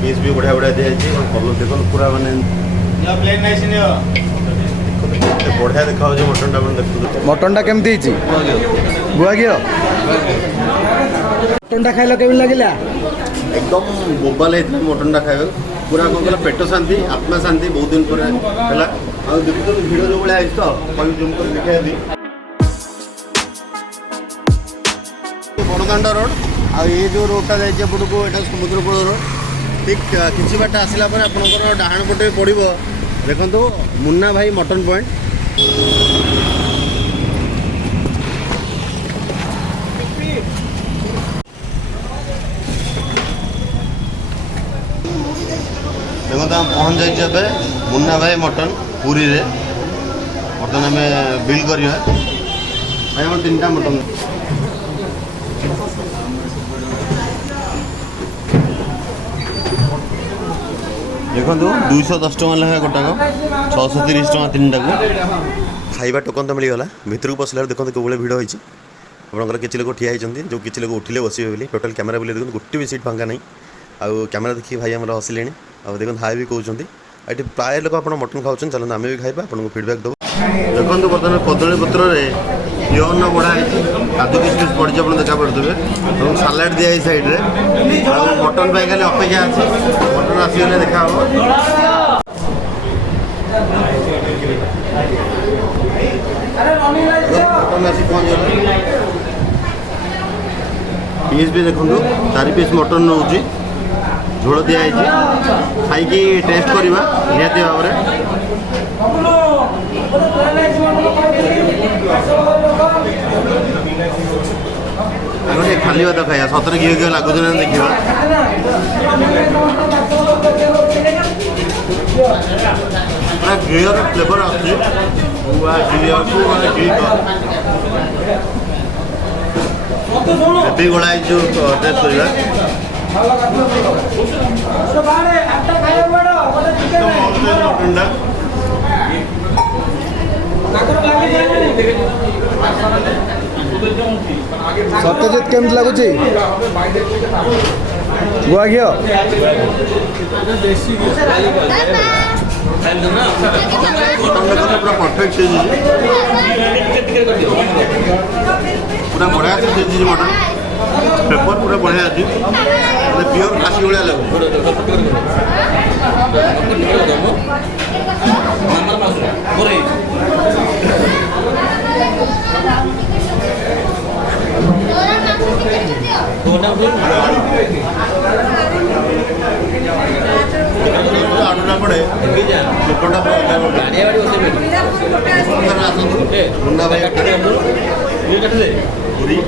Piece भी बढ़िया बढ़िया दिखाई कलर देख पूरा मानने बढ़िया देखा मटन टा देखते मटन टा केमती गुआ घी मटन टा खाइल केमी लगे एकदम बोबाल होता मटन टा खाए पूरा कौन कहला पेट शांति आत्मा शांति बहुत दिन पर देखो भिड़ जो भाई तो कहीं जूम कर देखा बड़दाण्ड रोड आ ये जो रोडटा जाइए एपटू यहाँ समुद्र कूल रोड ठीक किसी बाट आसला आपंकर डाहाण पटे पड़ो देखो मुन्ना भाई मटन पॉइंट देखो तो पहुँच जाइए मुन्ना भाई मटन पुरी रे बर्तमान आम बिल कर भाई आम 3टा मटन देखो 210 टका लगा गोटाक 630 टका 3टा को खाइबा टोकन तो मिलगला भितर को पसला देखो कौ भिड़ होती आपंकर किसी लोग ठिया होती जो किसी लोग उठिले बसवे बोली टोटाल कैमेरा बोले देखो गोटे भी सीट फांका नहीं आउ कैमेरा देखिए भाई आम हसिले आ देखो हाई भी कहते ये प्राय लोग आप मटन खाऊँ चलते आम भी खाइबा आपको फिडबैक दो देखो बर्तमान कदली पत्र पिओन बढ़ाई काजू किशमिश पड़ी आप देखा पड़े और सालाड दिया सैड्रे मटन पाई खाली अपेक्षा अच्छी मटन आसगले देखा मटन आसी पहुँचल पीस भी देखो 4 पीस मटन रोचे झोल दिखाई खाई टेस्ट करवा निहाती भाव में खाली भात खाया सतरे घी घी लगुच ना देखा पूरा घी फ्लेवर आगे गोला टेस्ट करवा सत्यजित केमती लगुच गुआ घी पूरा परफेक्ट पूरा बढ़िया से मटन पेपर पूरा बढ़िया अच्छी प्योर खासी भाया लगे आलूटा पड़े मुन्ना भाई पूरी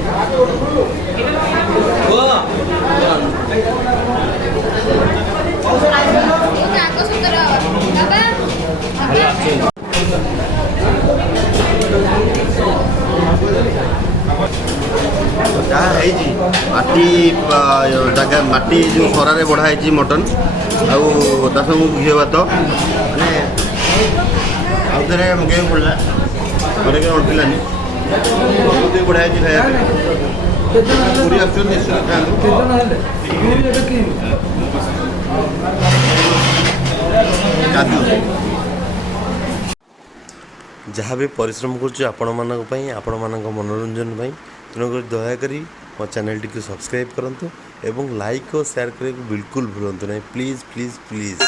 जहाँ माटी जगह माटी जो खरार बढ़ाई मटन आउ सब घी भात मैंने आउ थे मगे पड़ा घर के अटकिलानी बढ़ाई खाया पूरी आसुन निश्चित खाते जहाँ भी परिश्रम कर मनोरंजन तेणुक दयाकोरी मो चैनल टी सब्सक्राइब करूँ एवं लाइक और शेयर करने को बिल्कुल भूलु ना प्लीज़ प्लीज़ प्लीज़।